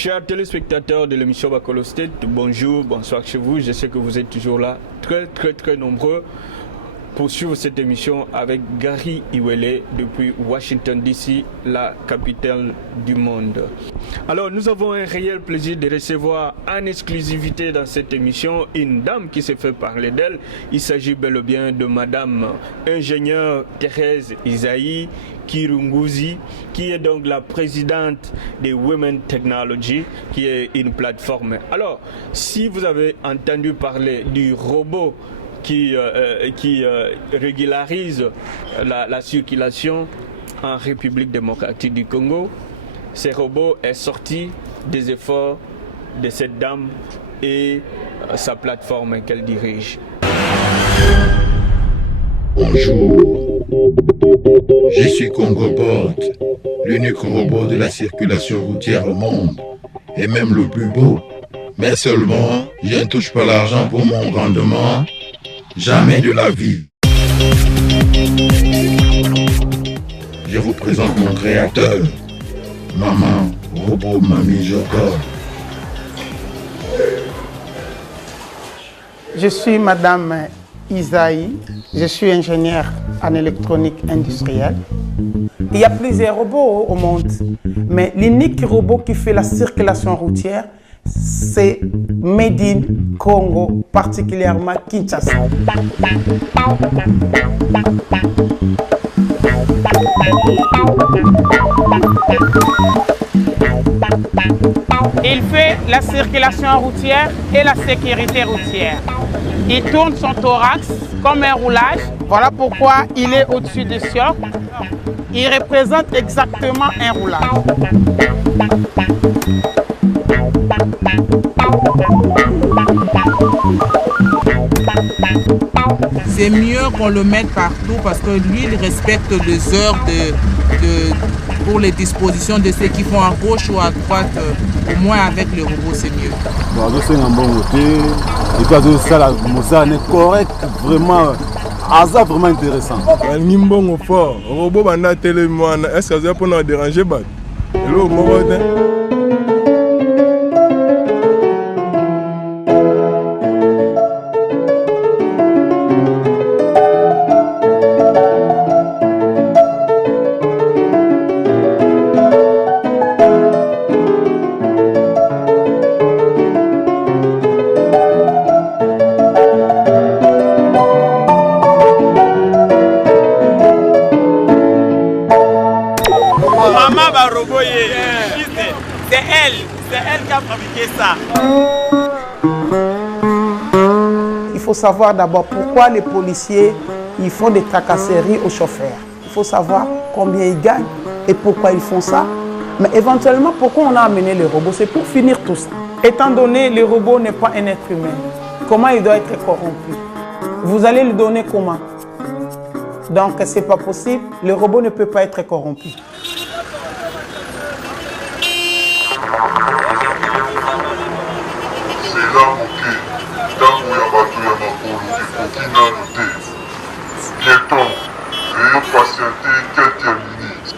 Chers téléspectateurs de l'émission Bakolo State, bonjour, bonsoir chez vous. Je sais que vous êtes toujours là, très nombreux pour suivre cette émission avec Gary Iwele depuis Washington DC, la capitale du monde. Alors, nous avons un réel plaisir de recevoir en exclusivité dans cette émission une dame qui s'est fait parler d'elle. Il s'agit bel et bien de Madame ingénieure Thérèse Isaïe Kirunguzi, qui est donc la présidente de Women Technology, qui est une plateforme. Alors, si vous avez entendu parler du robot qui régularise la circulation en République démocratique du Congo, ce robot est sorti des efforts de cette dame et sa plateforme qu'elle dirige. Bonjour, je suis CongoBot, l'unique robot de la circulation routière au monde, et même le plus beau. Mais seulement, je ne touche pas l'argent pour mon rendement, jamais de la vie. Je vous présente mon créateur, Maman Robot Mamie Joko. Je suis Madame Isaïe, je suis ingénieure en électronique industrielle. Il y a plusieurs robots au monde, mais l'unique robot qui fait la circulation routière, c'est Made in Congo, particulièrement Kinshasa. Il fait la circulation routière et la sécurité routière. Il tourne son thorax comme un roulage. Voilà pourquoi il est au-dessus du socle. Il représente exactement un roulage. C'est mieux qu'on le mette partout parce que lui, il respecte les heures pour les dispositions de ceux qui font à gauche ou à droite. Au moins avec le robot, c'est mieux. C'est un bon côté. Et puis, ça est correct, vraiment. Ça vraiment intéressant. Nimbongo fort. Robot banda télé moana. Est-ce que vous avez pour nous déranger bat? Hello, moi. C'est elle qui a fabriqué ça. Il faut savoir d'abord pourquoi les policiers ils font des tracasseries aux chauffeurs. Il faut savoir combien ils gagnent et pourquoi ils font ça. Mais éventuellement, pourquoi on a amené le robot? C'est pour finir tout ça. Étant donné que le robot n'est pas un être humain, comment il doit être corrompu? Vous allez lui donner comment? Donc, c'est pas possible. Le robot ne peut pas être corrompu. Piéton, veuillez patienter quelques minutes.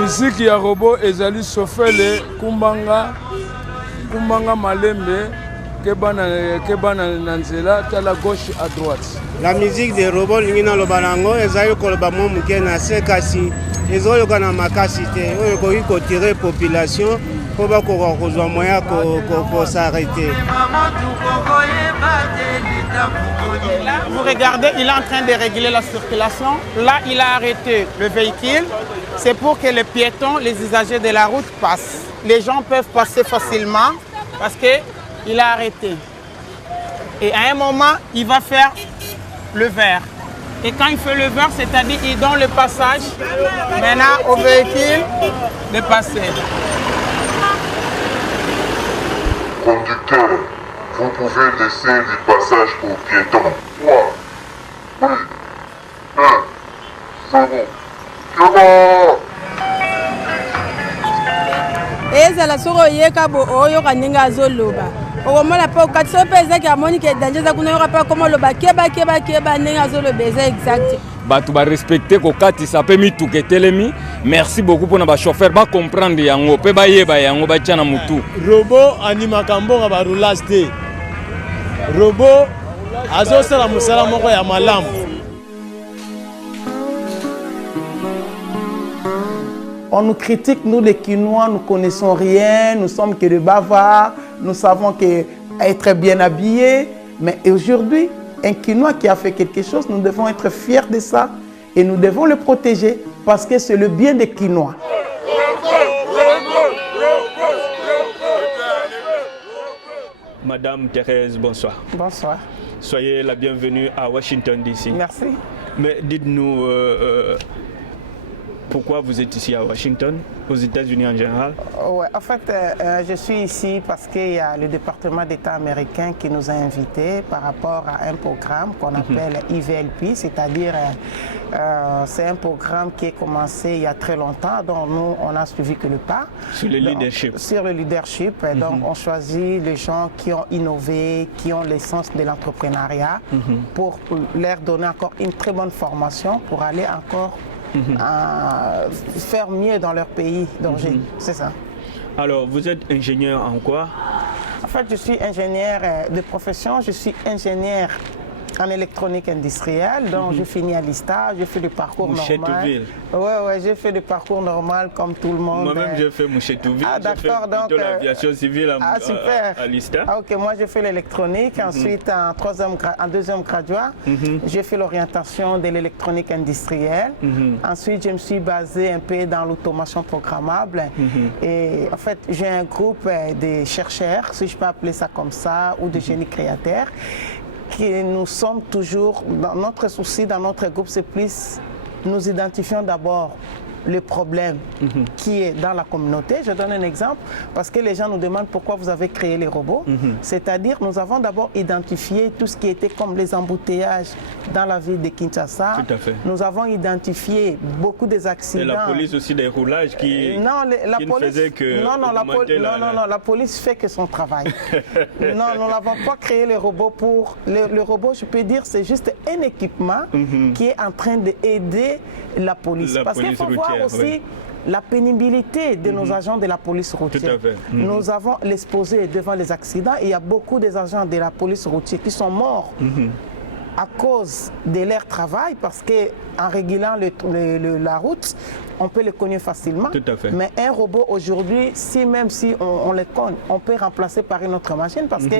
Musique ya robot ezali sofele kumbanga malembe kebana nanzela tala gauche à droite. La musique des robots lingina lobanango ezali koloba mo muke na sekasi ezoloka na makasi te oyo koki kotirer population po bakoka kozwa moya ko s'arrêter. Là, vous regardez, il est en train de réguler la circulation. Là, il a arrêté le véhicule. C'est pour que les piétons, les usagers de la route passent. Les gens peuvent passer facilement parce qu'il a arrêté. Et à un moment, il va faire le vert. Et quand il fait le vert, c'est-à-dire qu'il donne le passage maintenant au véhicule de passer. Conducteur, vous pouvez laisser le passage aux piétons. 3, ezala soko oyeka bo oyoka ndenge azoloba okomona mpe okati so mpe ezaki amoni ke danger eza kuna oyoka mpe akoma oloba keba ndenge azoloba eza exact bato barespecte kokatisa mpe mituka etelemi. Merci beaucoup mpona bachauffeur bacomprendre yango mpe bayeba yango batia na mutu. Robo animaka mbongo baroulage te. Robo azosala mosala moko ya malamu. On nous critique, nous les Kinois, nous connaissons rien, nous sommes que des bavards, nous savons qu'être bien habillé. Mais aujourd'hui, un Kinois qui a fait quelque chose, nous devons être fiers de ça et nous devons le protéger parce que c'est le bien des Kinois. Madame Thérèse, bonsoir. Bonsoir. Soyez la bienvenue à Washington DC. Merci. Mais dites-nous, pourquoi vous êtes ici à Washington, aux États-Unis en général? Ouais, en fait, je suis ici parce qu'il y a le département d'État américain qui nous a invités par rapport à un programme qu'on appelle IVLP, c'est-à-dire c'est un programme qui est commencé il y a très longtemps, dont nous, on a suivi que le pas. Sur le leadership. Sur le leadership. Donc, on choisit les gens qui ont innové, qui ont l'essence de l'entrepreneuriat pour leur donner encore une très bonne formation pour aller encore à faire mieux dans leur pays d'origine. C'est ça. Alors, vous êtes ingénieur en quoi? En fait, je suis ingénieur de profession, je suis ingénieur en électronique industrielle, donc je finis à l'ISTA, je fais le parcours normal. Ouais, j'ai fait le parcours normal comme tout le monde. Moi-même, j'ai fait Mouchetouville. Ah, d'accord, donc l'aviation civile à l'ISTA. Ah, ok, moi j'ai fait l'électronique, ensuite en deuxième graduat, j'ai fait l'orientation de l'électronique industrielle. Ensuite, je me suis basé un peu dans l'automation programmable. Et en fait, j'ai un groupe de chercheurs, si je peux appeler ça comme ça, ou de génie créateur. Que nous sommes toujours, dans notre souci, dans notre groupe, c'est plus, nous identifions d'abord le problème qui est dans la communauté. Je donne un exemple, parce que les gens nous demandent pourquoi vous avez créé les robots. C'est-à-dire, nous avons d'abord identifié tout ce qui était comme les embouteillages dans la ville de Kinshasa. Tout à fait. Nous avons identifié beaucoup des accidents. Et la police aussi des roulages qui ne faisait que la police fait que son travail. Non, nous n'avons pas créé les robots pour... Le robot, je peux dire, c'est juste un équipement qui est en train d'aider la police. Parce qu'il faut voir aussi la pénibilité de nos agents de la police routière. Nous avons l'exposé devant les accidents et il y a beaucoup des agents de la police routière qui sont morts à cause de leur travail parce qu'en régulant la route, on peut les connaître facilement. Tout à fait. Mais un robot aujourd'hui, même si on les connaît, on peut remplacer par une autre machine parce que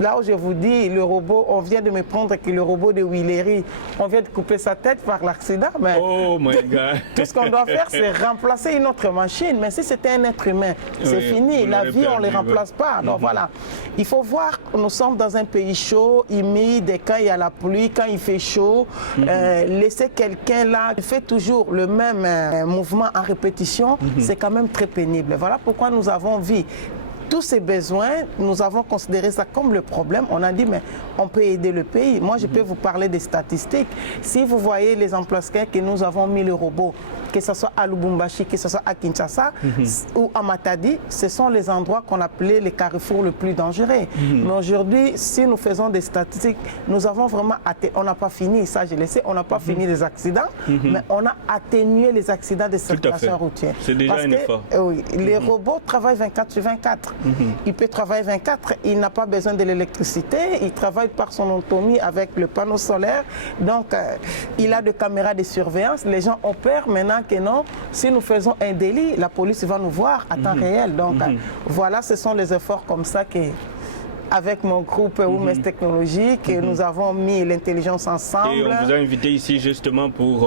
là où je vous dis, le robot, on vient de me prendre que le robot de Willery, on vient de couper sa tête par l'accident. Mais oh my God. Tout ce qu'on doit faire, c'est remplacer une autre machine. Mais si c'était un être humain, c'est fini. La vie, on ne les remplace pas. Donc voilà. Il faut voir que nous sommes dans un pays chaud, humide, et quand il y a la pluie, quand il fait chaud, laisser quelqu'un là, qui fait toujours le même mouvement en répétition, c'est quand même très pénible. Voilà pourquoi nous avons vu tous ces besoins, nous avons considéré ça comme le problème. On a dit, mais on peut aider le pays. Moi, je peux vous parler des statistiques. Si vous voyez les emplacements que nous avons mis le robot, que ce soit à Lubumbashi, que ce soit à Kinshasa ou à Matadi, ce sont les endroits qu'on appelait les carrefours les plus dangereux. Mais aujourd'hui, si nous faisons des statistiques, nous avons vraiment on n'a pas fini, ça je le sais, on n'a pas fini les accidents, mais on a atténué les accidents de circulation routière. C'est déjà un effort. Oui, les robots travaillent 24 sur 24. Il peut travailler 24, il n'a pas besoin de l'électricité, il travaille par son autonomie avec le panneau solaire, donc il a des caméras de surveillance, les gens ont peur maintenant que non, si nous faisons un délit, la police va nous voir à temps réel. Donc voilà, ce sont les efforts comme ça que, avec mon groupe Women's Technologies, que nous avons mis l'intelligence ensemble. Et on vous a invité ici justement pour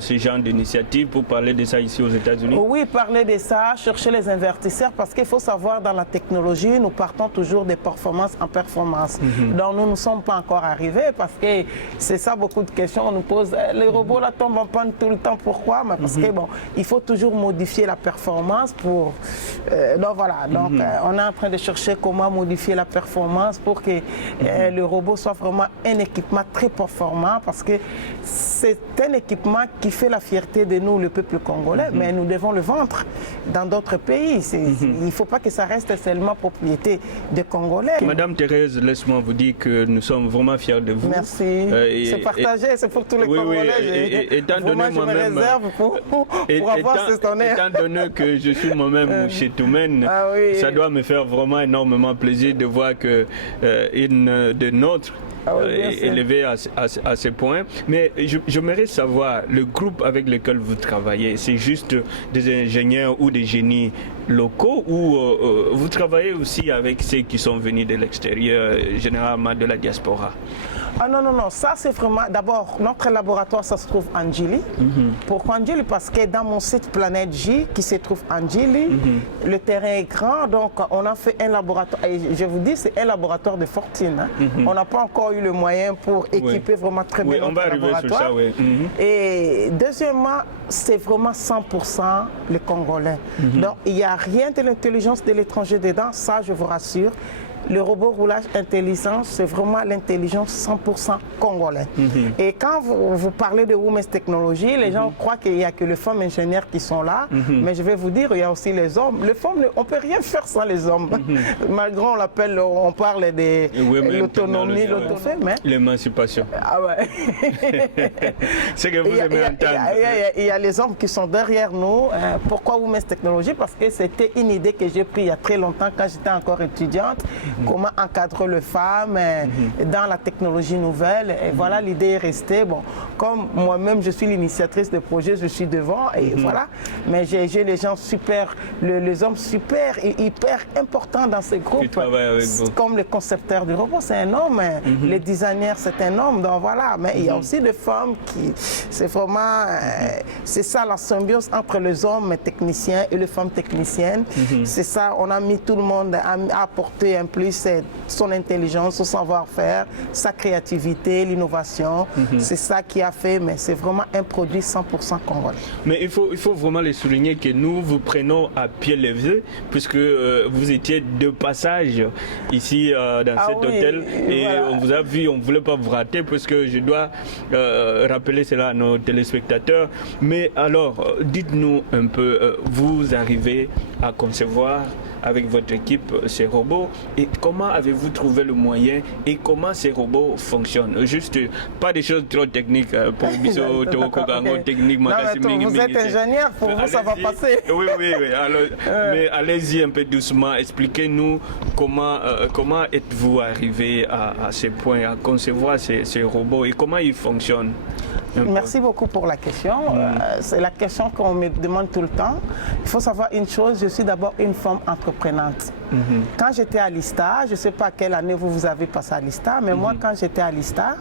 ce genre d'initiative, pour parler de ça ici aux États-Unis? Oui, parler de ça, chercher les investisseurs, parce qu'il faut savoir, dans la technologie, nous partons toujours des performances en performance. Donc nous ne sommes pas encore arrivés, parce que c'est ça, beaucoup de questions, on nous pose, les robots là tombent en panne tout le temps, pourquoi? Mais parce que bon, il faut toujours modifier la performance pour... donc voilà, donc on est en train de chercher comment modifier la performance performance pour que le robot soit vraiment un équipement très performant, parce que c'est un équipement qui fait la fierté de nous, le peuple congolais, mais nous devons le vendre dans d'autres pays. Il ne faut pas que ça reste seulement propriété des Congolais. Madame Thérèse, laisse-moi vous dire que nous sommes vraiment fiers de vous. Merci. C'est partagé, c'est pour tous les Congolais. Étant donné moi-même, pour avoir cet honneur. Étant donné que je suis moi-même chez Toumen, ça doit me faire vraiment énormément plaisir de voir que une de notre élevé à ce point. Mais j'aimerais savoir, le groupe avec lequel vous travaillez, c'est juste des ingénieurs ou des génies locaux, ou vous travaillez aussi avec ceux qui sont venus de l'extérieur, généralement de la diaspora? Ah non, ça c'est vraiment, d'abord, notre laboratoire, ça se trouve en Djili. Pourquoi en Djili? Parce que dans mon site Planète J, qui se trouve en Djili, le terrain est grand, donc on a fait un laboratoire, et je vous dis, c'est un laboratoire de fortune. On n'a pas encore eu le moyen pour équiper vraiment très bien notre laboratoire. Et deuxièmement, c'est vraiment 100% les Congolais. Donc il n'y a rien de l'intelligence de l'étranger dedans, ça je vous rassure. Le robot roulage intelligent, c'est vraiment l'intelligence 100% congolais. Et quand vous parlez de Women's Technology, les gens croient qu'il n'y a que les femmes ingénieurs qui sont là, mais je vais vous dire, il y a aussi les hommes. Les femmes, on ne peut rien faire sans les hommes. Malgré on parle de l'autonomie, l'émancipation. Ah ouais. C'est que vous aimez entendre. Il y a les hommes qui sont derrière nous. Pourquoi Women's Technology? Parce que c'était une idée que j'ai prise il y a très longtemps quand j'étais encore étudiante. Comment encadrer les femmes dans la technologie nouvelle. Et voilà, l'idée est restée. Bon, comme moi-même, je suis l'initiatrice de projet, je suis devant. Et voilà. Mais j'ai les gens super, les hommes super, hyper importants dans ce groupe. Comme le concepteur du robot, c'est un homme. Le designer, c'est un homme. Donc voilà. Mais il y a aussi des femmes qui... C'est vraiment... c'est ça la symbiose entre les hommes techniciens et les femmes techniciennes. C'est ça, on a mis tout le monde à apporter un plus son intelligence, son savoir-faire, sa créativité, l'innovation. C'est ça qui a fait, mais c'est vraiment un produit 100% congolais. Mais il faut vraiment les souligner que nous vous prenons à pied levé, puisque vous étiez de passage ici dans cet hôtel, et voilà. On vous a vu, on ne voulait pas vous rater, puisque je dois rappeler cela à nos téléspectateurs. Mais alors, dites-nous un peu, vous arrivez à concevoir avec votre équipe ces robots, et comment avez-vous trouvé le moyen et comment ces robots fonctionnent? Juste pas des choses trop techniques pour Biso, Tokogango, technique, vous êtes ingénieur, pour vous ça va passer. Oui. Alors, mais allez-y un peu doucement, expliquez-nous comment êtes-vous arrivé à ce point, à concevoir ces robots et comment ils fonctionnent? Merci beaucoup pour la question. C'est la question qu'on me demande tout le temps. Il faut savoir une chose, je suis d'abord une femme entreprenante. Quand j'étais à l'ISTA, je ne sais pas quelle année vous avez passé à l'ISTA, mais moi quand j'étais à l'ISTA,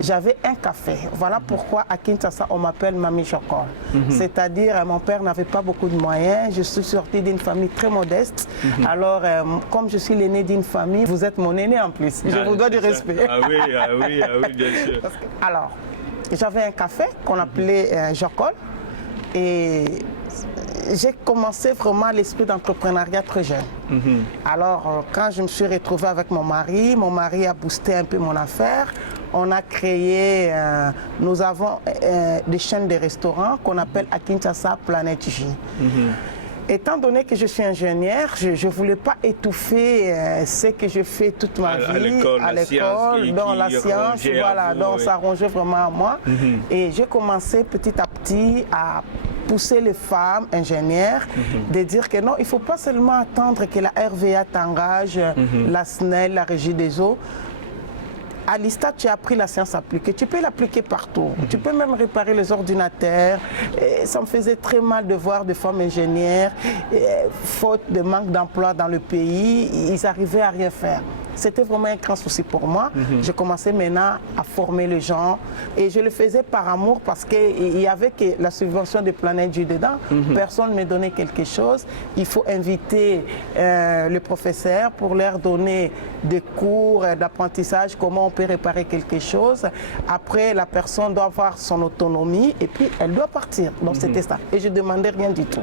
j'avais un café. Voilà pourquoi à Kinshasa on m'appelle Mamie Jokol. C'est-à-dire mon père n'avait pas beaucoup de moyens, je suis sortie d'une famille très modeste. Alors comme je suis l'aîné d'une famille, vous êtes mon aîné en plus. Je vous dois du respect. Ah oui, bien sûr. Alors, j'avais un café qu'on appelait Jokol et j'ai commencé vraiment l'esprit d'entrepreneuriat très jeune. Alors, quand je me suis retrouvée avec mon mari a boosté un peu mon affaire. On a créé, nous avons des chaînes de restaurants qu'on appelle à Kinshasa Planète J. Étant donné que je suis ingénieur, je ne voulais pas étouffer ce que je fais toute ma vie à l'école, dans la science, voilà, donc ça arrangeait vraiment à moi. Et j'ai commencé petit à petit à pousser les femmes ingénieures de dire que non, il ne faut pas seulement attendre que la RVA t'engage, la SNEL, la Régie des eaux. À l'ISTA, tu as appris la science appliquée, tu peux l'appliquer partout. Tu peux même réparer les ordinateurs. Et ça me faisait très mal de voir des femmes ingénieurs, faute de manque d'emploi dans le pays, ils arrivaient à rien faire. C'était vraiment un grand souci pour moi. Je commençais maintenant à former les gens et je le faisais par amour parce qu'il y avait que la subvention de Planète J dedans. Personne ne me donnait quelque chose. Il faut inviter les professeurs pour leur donner des cours d'apprentissage, comment on peut réparer quelque chose. Après, la personne doit avoir son autonomie et puis elle doit partir. Donc c'était ça. Et je ne demandais rien du tout.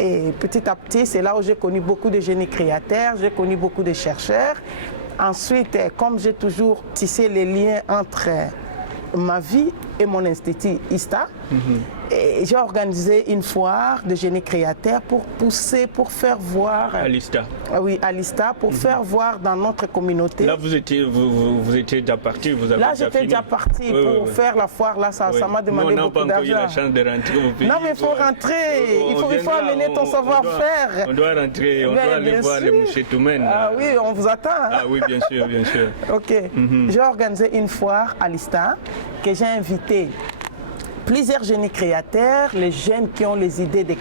Et petit à petit, c'est là où j'ai connu beaucoup de génies créateurs, j'ai connu beaucoup de chercheurs. Ensuite, comme j'ai toujours tissé les liens entre ma vie et mon institut ISTA, et j'ai organisé une foire de génie créateur pour pousser, pour faire voir... À l'ISTA. Oui, à l'ISTA, pour faire voir dans notre communauté. Là, vous étiez déjà parti, vous avez là, j'étais déjà parti pour faire la foire. Là, ça m'a demandé beaucoup d'argent. On n'a pas encore eu la chance de rentrer au pays. Non, mais il faut rentrer. Il faut amener ton savoir-faire. On doit rentrer, on doit aller voir les mouchés Toumen. Ah oui, on vous attend. Ah oui, bien sûr, bien sûr. OK. J'ai organisé une foire à l'ISTA que j'ai invité plusieurs génies créateurs, les jeunes qui ont les idées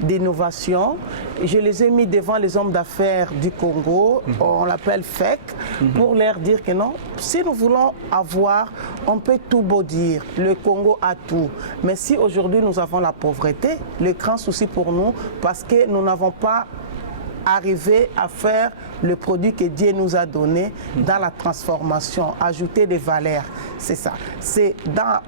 d'innovation. Je les ai mis devant les hommes d'affaires du Congo, on l'appelle FEC, pour leur dire que non, si nous voulons avoir, on peut tout beau dire, le Congo a tout. Mais si aujourd'hui nous avons la pauvreté, le grand souci pour nous, parce que nous n'avons pas arrivé à faire le produit que Dieu nous a donné dans la transformation, ajouter des valeurs, c'est ça. C'est dans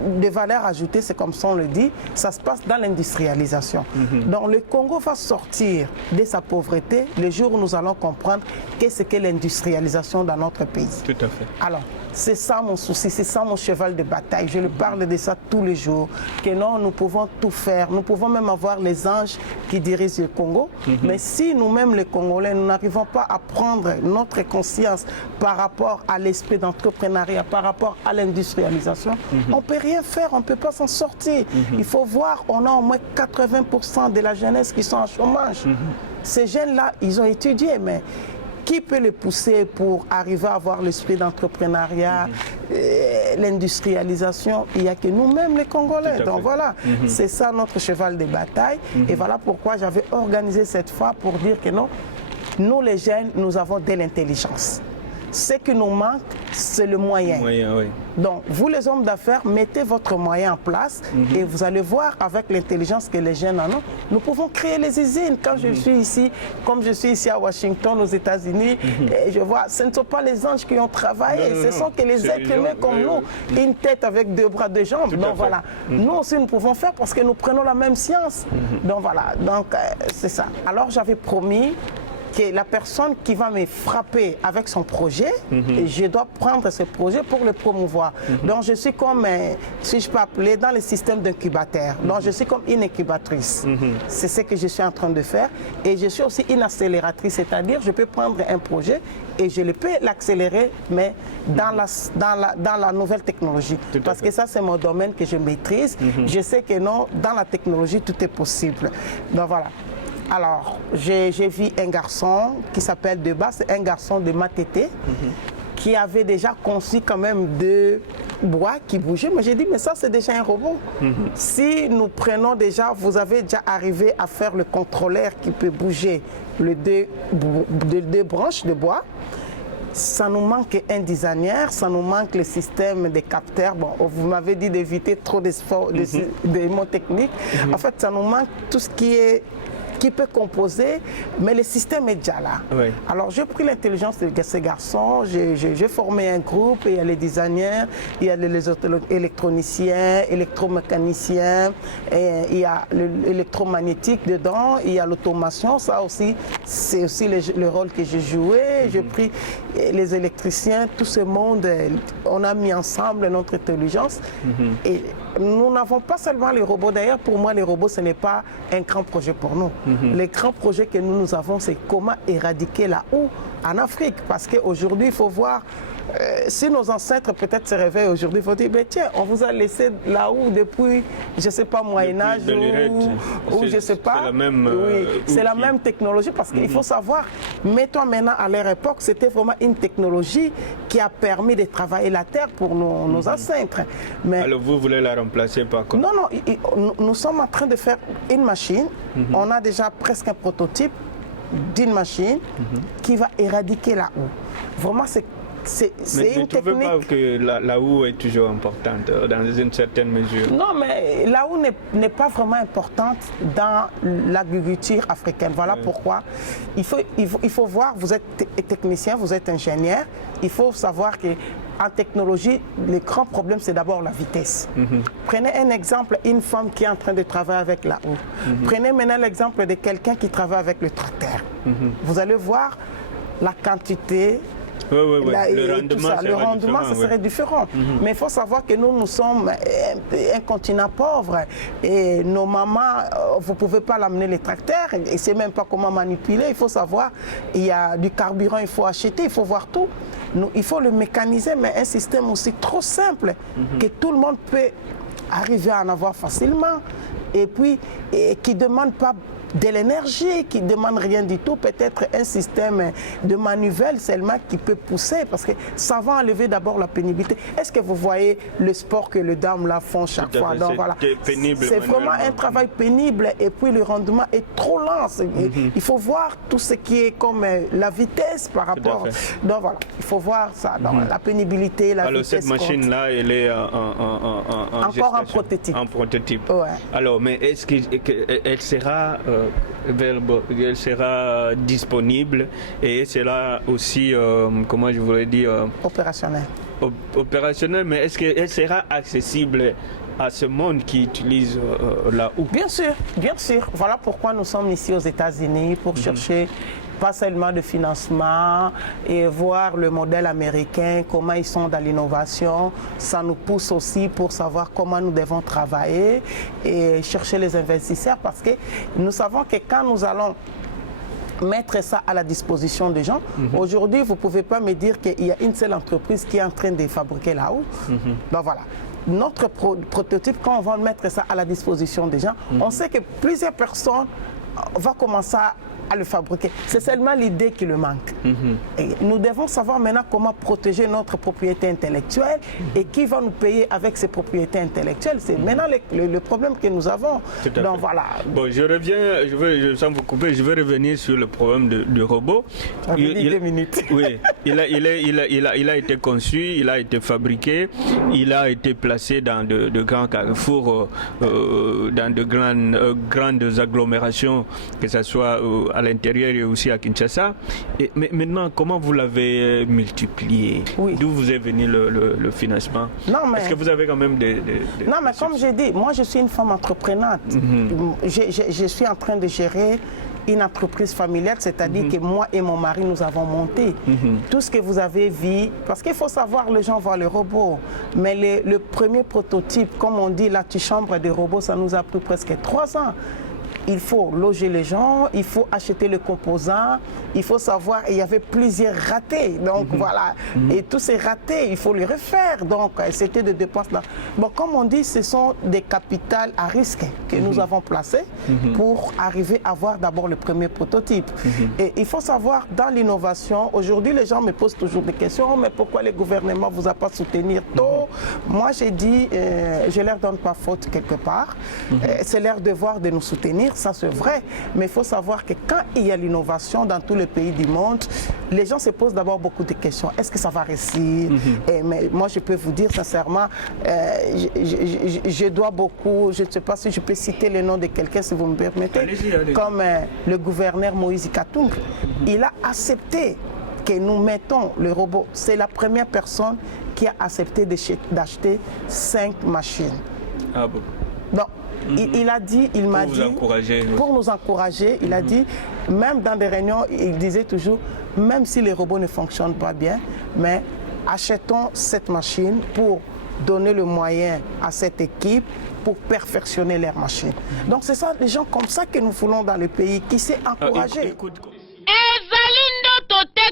des valeurs ajoutées, c'est comme ça on le dit, ça se passe dans l'industrialisation. Donc le Congo va sortir de sa pauvreté le jour où nous allons comprendre qu'est-ce que l'industrialisation dans notre pays. Tout à fait. Alors, c'est ça mon souci, c'est ça mon cheval de bataille. Je le parle de ça tous les jours, que non, nous pouvons tout faire. Nous pouvons même avoir les anges qui dirigent le Congo. Mais si nous-mêmes, les Congolais, nous n'arrivons pas à prendre notre conscience par rapport à l'esprit d'entrepreneuriat, par rapport à l'industrialisation, on ne peut rien faire, on ne peut pas s'en sortir. Il faut voir, on a au moins 80% de la jeunesse qui sont en chômage. Ces jeunes-là, ils ont étudié, mais qui peut les pousser pour arriver à avoir l'esprit d'entrepreneuriat, l'industrialisation? Il n'y a que nous-mêmes les Congolais. Donc voilà, c'est ça notre cheval de bataille. Et voilà pourquoi j'avais organisé cette fois pour dire que non, nous les jeunes, nous avons de l'intelligence. Ce qui nous manque, c'est le moyen. Donc, vous les hommes d'affaires, mettez votre moyen en place et vous allez voir avec l'intelligence que les jeunes en ont, nous pouvons créer les usines. Quand je suis ici, comme je suis ici à Washington, aux États-Unis, je vois, ce ne sont pas les anges qui ont travaillé, ce sont que les êtres humains comme nous, une tête avec deux bras, deux jambes. Donc voilà, nous aussi nous pouvons faire parce que nous prenons la même science. Donc voilà, donc c'est ça. Alors j'avais promis que la personne qui va me frapper avec son projet, je dois prendre ce projet pour le promouvoir. Donc je suis comme, si je peux appeler, dans le système d'incubateur. Donc je suis comme une incubatrice. C'est ce que je suis en train de faire. Et je suis aussi une accélératrice, c'est-à-dire je peux prendre un projet et je peux l'accélérer, mais dans la nouvelle technologie. Parce que ça, c'est mon domaine que je maîtrise. Je sais que non, dans la technologie, tout est possible. Donc voilà. Alors, j'ai vu un garçon qui s'appelle Deba, c'est un garçon de Matete, qui avait déjà conçu quand même deux bois qui bougeaient. Mais j'ai dit, mais ça c'est déjà un robot. Si nous prenons déjà, vous avez déjà arrivé à faire le contrôleur qui peut bouger les deux branches de bois. Ça nous manque un designer, ça nous manque le système des capteurs. Bon, vous m'avez dit d'éviter trop des mots techniques. En fait, ça nous manque tout ce qui peut composer, mais le système est déjà là. Alors j'ai pris l'intelligence de ces garçons, j'ai formé un groupe, il y a les designers, il y a les électroniciens, électromécaniciens, et il y a l'électromagnétique dedans, il y a l'automation, ça aussi, c'est aussi le rôle que j'ai joué. J'ai pris les électriciens, tout ce monde, on a mis ensemble notre intelligence. Et nous n'avons pas seulement les robots. D'ailleurs, pour moi, les robots, ce n'est pas un grand projet pour nous. Les grands projets que nous avons, c'est comment éradiquer la houe en Afrique. Parce qu'aujourd'hui, il faut voir, si nos ancêtres peut-être se réveillent aujourd'hui, il faut dire, tiens, on vous a laissé la houe depuis, je ne sais pas, Moyen-Âge ou je ne sais pas. C'est la même technologie parce qu'il faut savoir, mets-toi maintenant à leur époque, c'était vraiment une technologie qui a permis de travailler la terre pour nos ancêtres. Mais, alors vous voulez la remplacer par quoi? Non, nous sommes en train de faire une machine. On a déjà presque un prototype d'une machine qui va éradiquer la houe. Vraiment, c'est une technique. Mais vous ne trouvez pas que la houe est toujours importante dans une certaine mesure? Non, mais la houe n'est pas vraiment importante dans l'agriculture africaine. Voilà pourquoi il faut voir, vous êtes technicien, vous êtes ingénieur, il faut savoir que en technologie, le grand problème, c'est d'abord la vitesse. Prenez un exemple, une femme qui est en train de travailler avec la houe. Prenez maintenant l'exemple de quelqu'un qui travaille avec le tracteur. Vous allez voir la quantité Le rendement, ça serait différent. Mais il faut savoir que nous sommes un continent pauvre et nos mamans, vous ne pouvez pas l'amener les tracteurs et c'est même pas comment manipuler. Il faut savoir, il y a du carburant, il faut acheter, il faut voir tout. Il faut le mécaniser, mais un système aussi trop simple que tout le monde peut arriver à en avoir facilement et puis qui ne demande pas de l'énergie, qui ne demande rien du tout, peut-être un système de manivelle seulement qui peut pousser, parce que ça va enlever d'abord la pénibilité. Est-ce que vous voyez le sport que les dames là font chaque fois? Donc voilà, c'est vraiment un travail pénible et puis le rendement est trop lent. Il faut voir tout ce qui est comme la vitesse par rapport. Donc voilà, il faut voir ça, donc, la pénibilité, la vitesse. Alors cette machine-là, elle est encore en prototype. En prototype. Ouais. Alors, mais est-ce qu'elle sera... elle sera disponible et elle sera aussi, comment je voulais dire, opérationnelle, mais est-ce qu'elle sera accessible à ce monde qui utilise la houppe? Bien sûr, bien sûr. Voilà pourquoi nous sommes ici aux États-Unis pour chercher pas seulement de financement et voir le modèle américain, comment ils sont dans l'innovation. Ça nous pousse aussi pour savoir comment nous devons travailler et chercher les investisseurs parce que nous savons que quand nous allons mettre ça à la disposition des gens, aujourd'hui, vous ne pouvez pas me dire qu'il y a une seule entreprise qui est en train de fabriquer là-haut. Donc voilà. Notre prototype, quand on va mettre ça à la disposition des gens, on sait que plusieurs personnes vont commencer à le fabriquer. C'est seulement l'idée qui le manque. Et nous devons savoir maintenant comment protéger notre propriété intellectuelle et qui va nous payer avec ces propriétés intellectuelles. C'est maintenant le problème que nous avons. Donc voilà. Bon, je reviens, sans vous couper, je vais revenir sur le problème du robot. Ça fait 2 minutes. Oui, il a été conçu, il a été fabriqué, il a été placé dans de grands carrefours, dans de grandes agglomérations, que ce soit à l'intérieur et aussi à Kinshasa. Mais maintenant, comment vous l'avez multiplié? D'où vous est venu le financement? Est-ce que vous avez quand même des non, mais comme j'ai dit, moi je suis une femme entreprenante. Je suis en train de gérer une entreprise familiale, c'est-à-dire que moi et mon mari, nous avons monté tout ce que vous avez vu, parce qu'il faut savoir, les gens voient le robot, mais le premier prototype, comme on dit, l'antichambre des robots, ça nous a pris presque 3 ans. Il faut loger les gens, il faut acheter les composants, il faut savoir, il y avait plusieurs ratés, donc voilà, et tous ces ratés, il faut les refaire, donc c'était des dépenses là. Bon, comme on dit, ce sont des capitales à risque que nous avons placés pour arriver à avoir d'abord le premier prototype. Et il faut savoir, dans l'innovation, aujourd'hui les gens me posent toujours des questions, mais pourquoi le gouvernement ne vous a pas soutenu tôt? Moi j'ai dit, je ne leur donne pas faute quelque part, c'est leur devoir de nous soutenir. Ça c'est vrai, mais il faut savoir que quand il y a l'innovation dans tous les pays du monde, les gens se posent d'abord beaucoup de questions. Est-ce que ça va réussir? Mais moi je peux vous dire sincèrement, je dois beaucoup, je ne sais pas si je peux citer le nom de quelqu'un si vous me permettez, allez-y. Comme le gouverneur Moïse Katumbi. Il a accepté que nous mettons le robot. C'est la première personne qui a accepté d'acheter 5 machines. Ah bon? Donc, il a dit, il m'a dit, pour nous encourager, il a dit, même dans des réunions, il disait toujours, même si les robots ne fonctionnent pas bien, mais achetons cette machine pour donner le moyen à cette équipe pour perfectionner leur machine. Donc c'est ça, les gens comme ça que nous voulons dans le pays, qui s'est encouragé.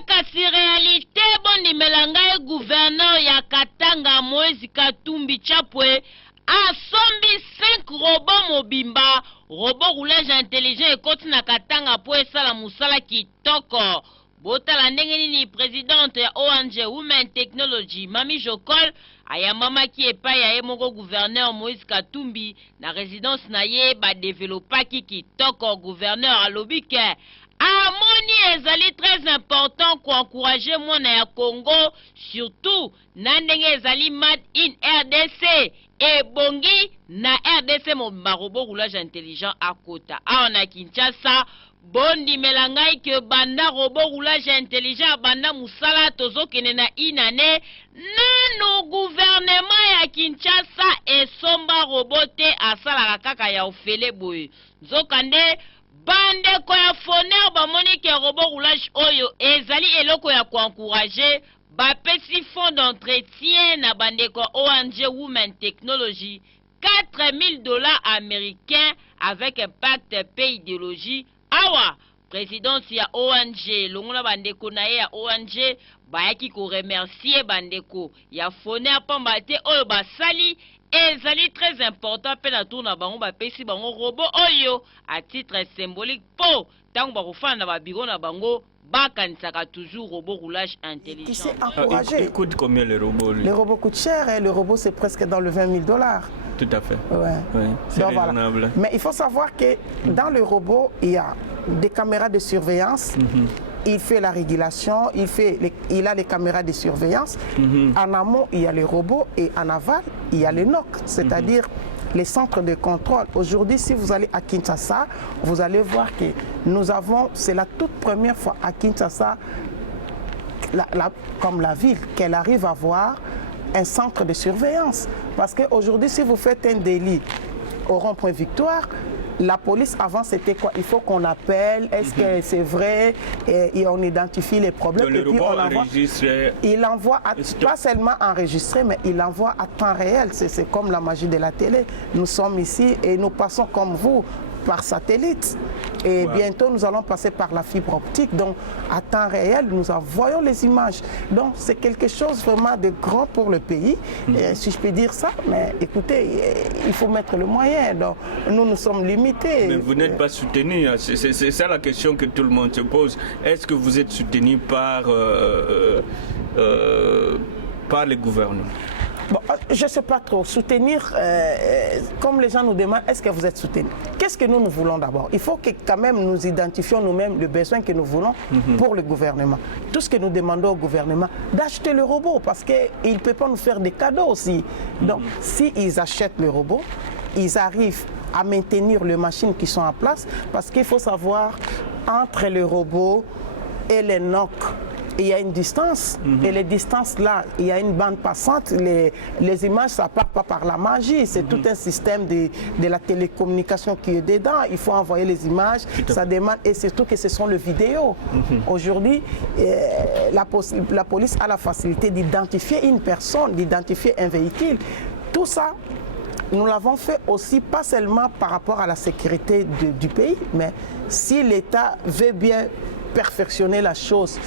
Kasi réalité bondimelanga e gouverneur ya Katanga Moïse Katumbi Chapwe asombi 5 robots mobimba, robot roulage intelligent et koti na Katanga po esala musala kitoko. Botala ndenge nini présidente ya ONG Women Technology Mami Jokol ayambamaki epai ya ye moko gouverneur Moïse Katumbi na résidence na ye ba développaki kitoko. Gouverneur alobi ke amoni ezali très important pour encourager mwana ya Congo, surtout na ndenge ezali made in RDC et bongi na RDC mobimba robot roulage intelligent akota. Awa na Kinshasa bondi melangai ke banda robot roulage intelligent banda musala tozokene na inane nano gouvernement ya Kinshasa esomba robote asalaka kaka ya ofele boye. Nzokande bandeko ya foner bamoni ke robot roulage oyo ezali eloko ya koencourager bapesi fonds d'entretien na bandeko ONG Women Technology $4,000 américains avec impact pays idéologie. Awa présidence ya ONG longona bandeko na ya ONG bayaki ko remercier bandeko ya foner pamba te oyo basali ezali très important pe na tour na bango bapesi bango robot oyo à titre symbolique po tango bakofana na babiro na bango bakanisaka toujours robot roulage intelligent. Qui s'est encouragé. Il coûte combien les robots lui? Les robots coûtent cher, hein. Le robot c'est presque dans le $20,000. Tout à fait. Ouais. Oui, c'est raisonnable. Voilà. Mais il faut savoir que dans le robot, il y a des caméras de surveillance. Il fait la régulation, il a les caméras de surveillance. En amont, il y a les robots et en aval, il y a les NOC, c'est-à-dire les centres de contrôle. Aujourd'hui, si vous allez à Kinshasa, vous allez voir que nous avons, c'est la toute première fois à Kinshasa, comme la ville, qu'elle arrive à avoir un centre de surveillance. Parce qu'aujourd'hui, si vous faites un délit au rond-point Victoire, la police avant c'était quoi? Il faut qu'on appelle, est-ce que c'est vrai, et on identifie les problèmes. Donc, et puis on envoie, il envoie pas seulement enregistré, mais il envoie à temps réel. C'est comme la magie de la télé. Nous sommes ici et nous passons comme vous par satellite. Et bientôt, nous allons passer par la fibre optique. Donc, à temps réel, nous envoyons les images. Donc, c'est quelque chose vraiment de grand pour le pays, si je peux dire ça. Mais écoutez, il faut mettre le moyen. Donc, nous sommes limités. Mais vous n'êtes pas soutenu. C'est ça la question que tout le monde se pose. Est-ce que vous êtes soutenu par les gouvernements? Bon, je ne sais pas trop. Soutenir, comme les gens nous demandent, est-ce que vous êtes soutenu? Qu'est-ce que nous voulons d'abord? Il faut que quand même nous identifions nous-mêmes le besoin que nous voulons pour le gouvernement. Tout ce que nous demandons au gouvernement, d'acheter le robot, parce qu'il ne peut pas nous faire des cadeaux aussi. Donc, s'ils achètent le robot, ils arrivent à maintenir les machines qui sont en place, parce qu'il faut savoir, entre le robot et les NOC, il y a une distance, et les distances là, il y a une bande passante, les images, ça part pas par la magie, c'est tout un système de la télécommunication qui est dedans, il faut envoyer les images, ça demande, et surtout que ce sont les vidéos. Aujourd'hui, la police a la facilité d'identifier une personne, d'identifier un véhicule, tout ça, nous l'avons fait aussi pas seulement par rapport à la sécurité du pays, mais si l'État veut bien perfectionner la chose.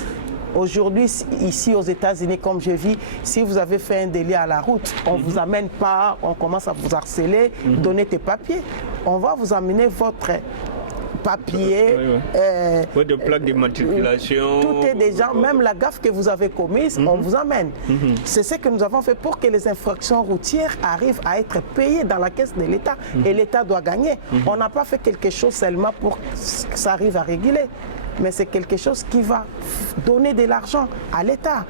Aujourd'hui, ici aux États-Unis, comme je vis, si vous avez fait un délit à la route, on ne vous amène pas, on commence à vous harceler, donner tes papiers. On va vous amener votre papier, de plaque d'immatriculation. Tout est déjà, même la gaffe que vous avez commise, on vous amène. C'est ce que nous avons fait pour que les infractions routières arrivent à être payées dans la caisse de l'État. Et l'État doit gagner. On n'a pas fait quelque chose seulement pour que ça arrive à réguler. Mais c'est quelque chose qui va donner de l'argent à l'État.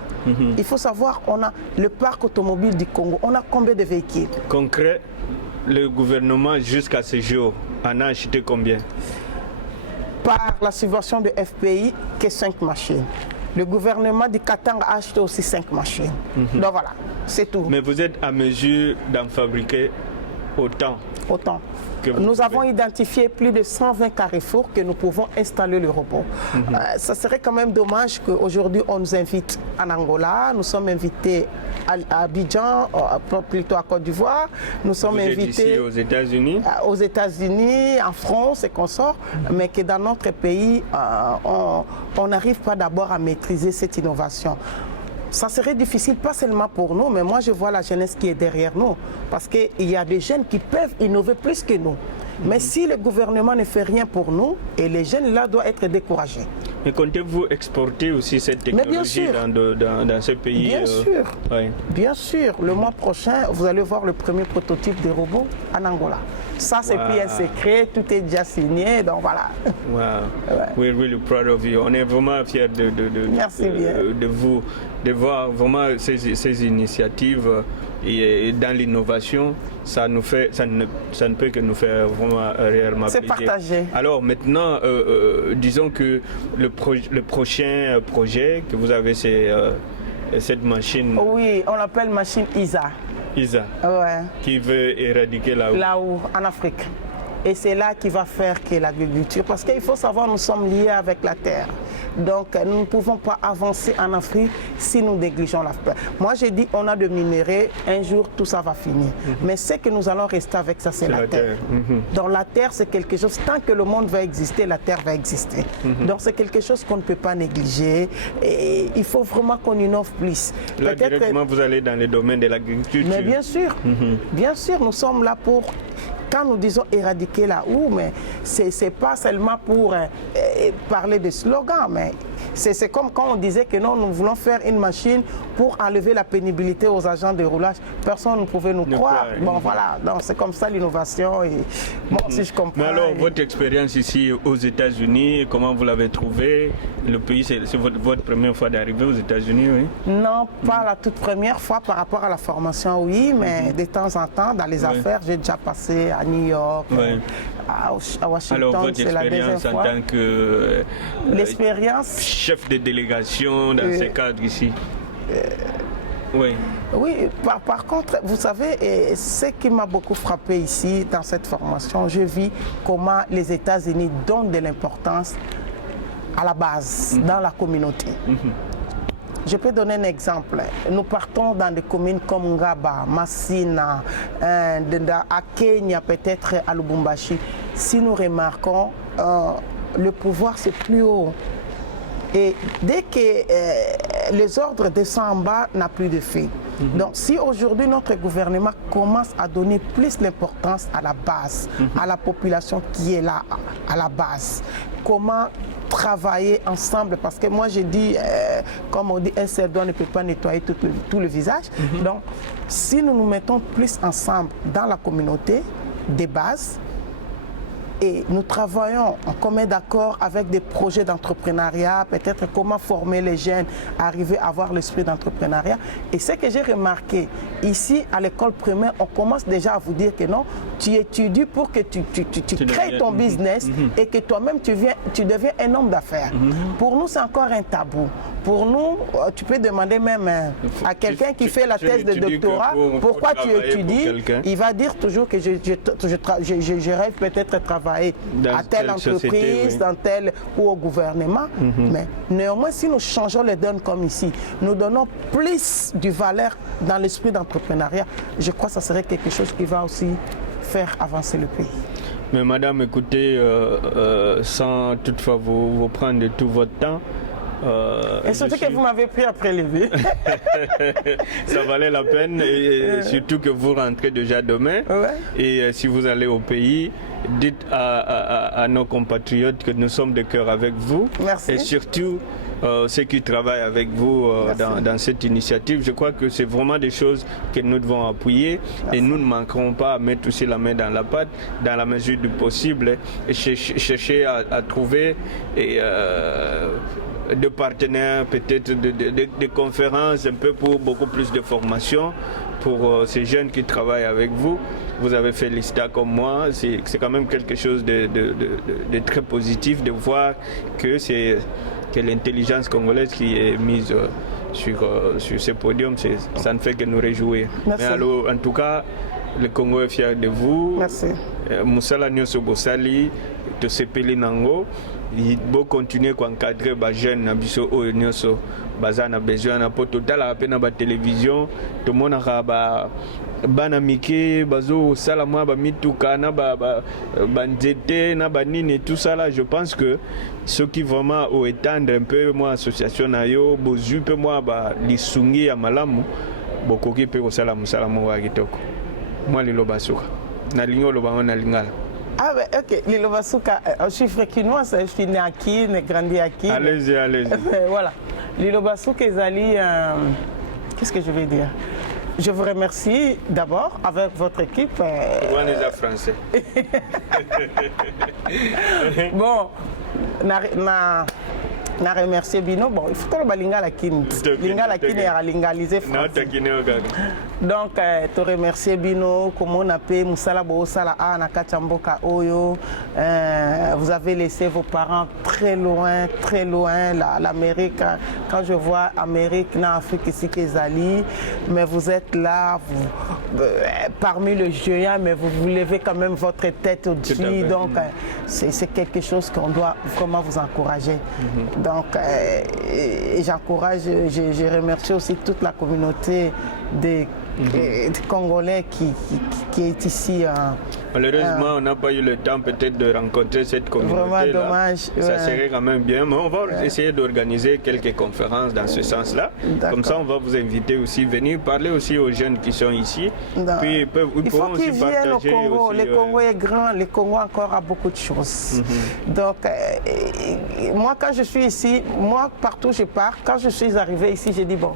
Il faut savoir, on a le parc automobile du Congo, on a combien de véhicules? Concret, le gouvernement jusqu'à ce jour en a acheté combien? Par la subvention de FPI, que 5 machines. Le gouvernement du Katanga a acheté aussi 5 machines. Donc voilà, c'est tout. Mais vous êtes à mesure d'en fabriquer autant? Autant. Nous avons identifié plus de 120 carrefours que nous pouvons installer le robot. Ça serait quand même dommage qu'aujourd'hui on nous invite en Angola, nous sommes invités à Abidjan, plutôt à Côte d'Ivoire, nous sommes invités ici aux États-Unis, en France et consorts, mais que dans notre pays, on n'arrive pas d'abord à maîtriser cette innovation. Ça serait difficile, pas seulement pour nous, mais moi je vois la jeunesse qui est derrière nous. Parce qu'il y a des jeunes qui peuvent innover plus que nous. Mais si le gouvernement ne fait rien pour nous, et les jeunes là doivent être découragés. Mais comptez-vous exporter aussi cette technologie dans ce pays? Bien sûr. Bien sûr. Le mois prochain, vous allez voir le premier prototype de robot en Angola. Ça, c'est plus un secret, tout est déjà signé, donc voilà. We're really proud of you. On est vraiment fiers de vous, de voir vraiment ces initiatives et dans l'innovation. Ça ne peut que nous faire vraiment réellement plaisir. C'est partagé. Alors maintenant, disons que le prochain projet que vous avez, c'est cette machine. Oui, on l'appelle machine ISA. ISA, qui veut éradiquer la houe. La houe en Afrique. Et c'est là qui va faire que l'agriculture, parce qu'il faut savoir, nous sommes liés avec la terre. Donc nous ne pouvons pas avancer en Afrique si nous négligeons la terre. Moi j'ai dit, on a de minerais, un jour tout ça va finir. Mais ce que nous allons rester avec ça, c'est la terre. Donc la terre, c'est quelque chose, tant que le monde va exister, la terre va exister. Donc c'est quelque chose qu'on ne peut pas négliger. Et il faut vraiment qu'on innove plus. Là directement, vous allez dans le domaine de l'agriculture. Mais bien sûr, nous sommes là pour... Quand nous disons éradiquer la houe, mais ce n'est pas seulement pour parler de slogans, mais c'est comme quand on disait que non, nous voulons faire une machine pour enlever la pénibilité aux agents de roulage. Personne ne pouvait nous croire. Bon, voilà, c'est comme ça l'innovation. Et bon, si je comprends. Mais alors, votre expérience ici aux États-Unis, comment vous l'avez trouvé? Le pays, c'est votre première fois d'arriver aux États-Unis, oui? Non, pas la toute première fois par rapport à la formation, oui, mais de temps en temps, dans les affaires, j'ai déjà passé à New York, à Washington, c'est la deuxième fois. Alors, votre expérience en tant que l'expérience chef de délégation dans ces cadres ici? Oui. Par contre, vous savez, ce qui m'a beaucoup frappé ici, dans cette formation, je vis comment les États-Unis donnent de l'importance à la base, dans la communauté. Je peux donner un exemple. Nous partons dans des communes comme Ngaba, Masina, à Kenya, peut-être à Lubumbashi. Si nous remarquons, le pouvoir c'est plus haut. Et dès que les ordres descendent en bas, n'a plus de fait. Donc si aujourd'hui notre gouvernement commence à donner plus d'importance à la base, à la population qui est là, à la base, comment travailler ensemble, parce que moi j'ai dit, comme on dit, un seul doigt ne peut pas nettoyer tout le visage. Donc si nous nous mettons plus ensemble dans la communauté des bases, et nous travaillons en commun d'accord avec des projets d'entrepreneuriat, peut-être comment former les jeunes, arriver à avoir l'esprit d'entrepreneuriat. Et ce que j'ai remarqué, ici à l'école primaire, on commence déjà à vous dire que non, tu étudies pour que tu crées ton business et que toi-même tu deviens un homme d'affaires. Pour nous, c'est encore un tabou. Pour nous, tu peux demander même à quelqu'un qui fait la thèse de doctorat, pourquoi tu étudies, il va dire toujours que je rêve peut-être de travailler à telle entreprise, dans telle ou au gouvernement. Mais néanmoins, si nous changeons les donnes comme ici, nous donnons plus de valeur dans l'esprit d'entrepreneuriat, je crois que ça serait quelque chose qui va aussi faire avancer le pays. Mais madame, écoutez, sans toutefois vous prendre de tout votre temps, et surtout que vous m'avez pris après lever. Ça valait la peine, et surtout que vous rentrez déjà demain. Et si vous allez au pays, dites à nos compatriotes que nous sommes de cœur avec vous. Merci. Et surtout, ceux qui travaillent avec vous dans cette initiative, je crois que c'est vraiment des choses que nous devons appuyer. Et nous ne manquerons pas à mettre aussi la main dans la pâte, dans la mesure du possible, et chercher à trouver de partenaires, peut-être de conférences, un peu pour beaucoup plus de formation pour ces jeunes qui travaillent avec vous. Vous avez fait l'ISTA comme moi, c'est quand même quelque chose de très positif de voir que c'est l'intelligence congolaise qui est mise sur ce podium, ça ne fait que nous réjouir. Merci. Mais alors, en tout cas, le Congo est fier de vous. Merci. Moussala Nyoso Bosali, Tosepeli Nango. Il faut continuer à encadrer les jeunes na biso oyo nyonso baza na besoin na po total à peine na télévision tout le monde a bana mike bazo sala mwa ba mituka na ba nzete na ba nini tout ça là. Je pense que ceux qui vraiment au étendre un peu moi association na yo bozu pe moi ba lisungi ya malamu bokoki pe ko sala musala mo wa kitoko moi liloba suka na lingo loba na lingala. Ah ben ok, Lilo Basuka, je suis fréquinois, je suis né à Kin, grandi à Kin. Allez-y, allez-y. Voilà, Lilo Basuka, Ezali, qu'est-ce que je vais dire? Je vous remercie d'abord avec votre équipe. On est à français. Bon, na remercier Bino. Bon, il faut que le Lingala Kin. Lingala Kin est lingalisé français. Donc, te remercier Bino, comme on appelle Moussala Boosala na Kachamboka Oyo. Vous avez laissé vos parents très loin, l'Amérique. Quand je vois Amérique, na Afrique ici, Kezali, mais vous êtes là, parmi le géant, mais vous levez quand même votre tête au-dessus. Donc, c'est quelque chose qu'on doit vraiment vous encourager. Donc, j'encourage, je remercie aussi toute la communauté des Congolais qui est ici. Malheureusement, on n'a pas eu le temps peut-être de rencontrer cette communauté. Vraiment dommage. Ça serait quand même bien, mais on va essayer d'organiser quelques conférences dans ce sens-là. Comme ça, on va vous inviter aussi, venir parler aussi aux jeunes qui sont ici. Puis il faut qu'ils viennent au Congo. Le Congo est grand, le Congo encore a beaucoup de choses. Donc, moi, quand je suis ici, moi, partout où je pars, quand je suis arrivé ici, j'ai dit, bon,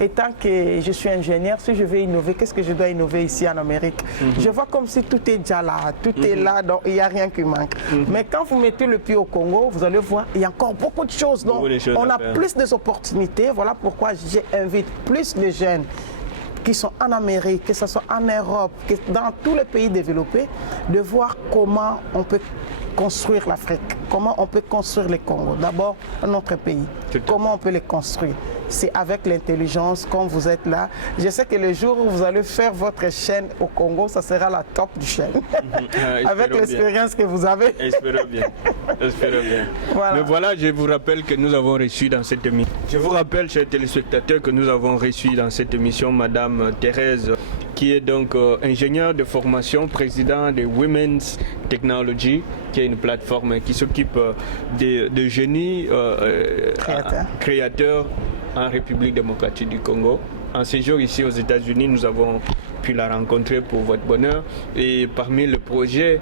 étant que je suis ingénieur, si je veux innover, qu'est-ce que je dois innover ici en Amérique? Je vois comme si tout est déjà là, tout est là, donc il n'y a rien qui manque. Mais quand vous mettez le pied au Congo, vous allez voir, il y a encore beaucoup de choses. Donc, on a plus d'opportunités. Voilà pourquoi j'invite plus de jeunes qui sont en Amérique, que ce soit en Europe, que dans tous les pays développés, de voir comment on peut construire l'Afrique, comment on peut construire le Congo. D'abord, notre pays, comment on peut les construire. C'est avec l'intelligence, comme vous êtes là. Je sais que le jour où vous allez faire votre chaîne au Congo, ça sera la top du chaîne. Avec l'expérience que vous avez. Espérons bien. Espérons bien. Voilà. Mais voilà, je vous rappelle que nous avons reçu dans cette émission. Je vous rappelle, chers téléspectateurs, que nous avons reçu dans cette émission Madame Thérèse, qui est donc ingénieure de formation, président de Women's Technology, qui est une plateforme qui s'occupe de génie créateurs en République démocratique du Congo. En séjour ici aux États-Unis, nous avons pu la rencontrer pour votre bonheur. Et parmi les projets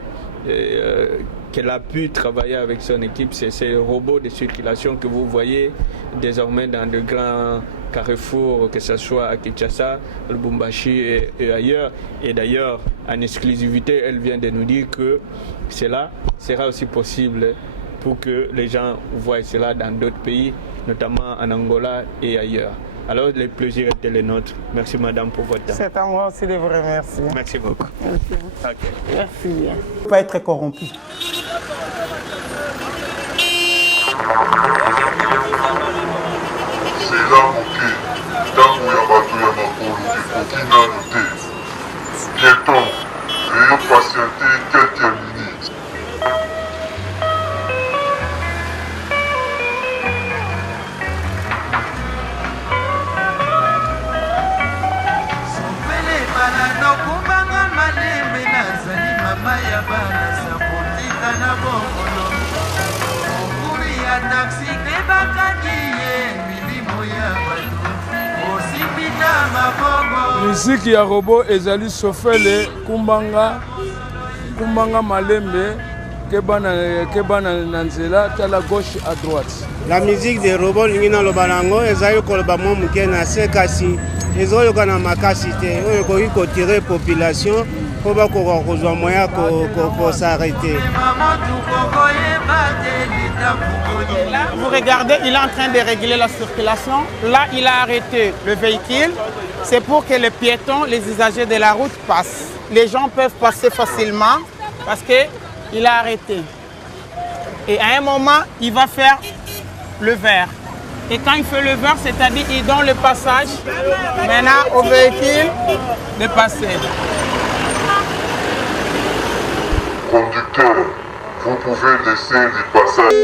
qu'elle a pu travailler avec son équipe, c'est ces robots de circulation que vous voyez désormais dans de grands carrefours, que ce soit à Kinshasa, Lubumbashi et ailleurs. Et d'ailleurs, en exclusivité, elle vient de nous dire que cela sera aussi possible pour que les gens voient cela dans d'autres pays, notamment en Angola et ailleurs. Alors, le plaisir était le nôtre. Merci, madame, pour votre temps. C'est à moi aussi de vous remercier. Merci beaucoup. Merci. Okay. Merci bien. Il ne faut pas être corrompu. C'est là moqué. Tango ya bato ya makolo ekoki nano te. Piéton, veuillez patienter quelques minutes. Miziki ya robot ezali sofele kumbanga malembe kebana na nzela tala gauche à droite. La musique des robots lingina lobanango ezali koloba mo muke na se kasi ezali kana makasi te oyo koki kotirer population po ba ko kozwa moya ko s'arrêter. Là, vous regardez, il est en train de réguler la circulation. Là, il a arrêté le véhicule. C'est pour que les piétons, les usagers de la route passent. Les gens peuvent passer facilement parce qu'il a arrêté. Et à un moment, il va faire le vert. Et quand il fait le vert, c'est-à-dire il donne le passage maintenant au véhicule de passer. Conducteur, vous pouvez laisser le passage.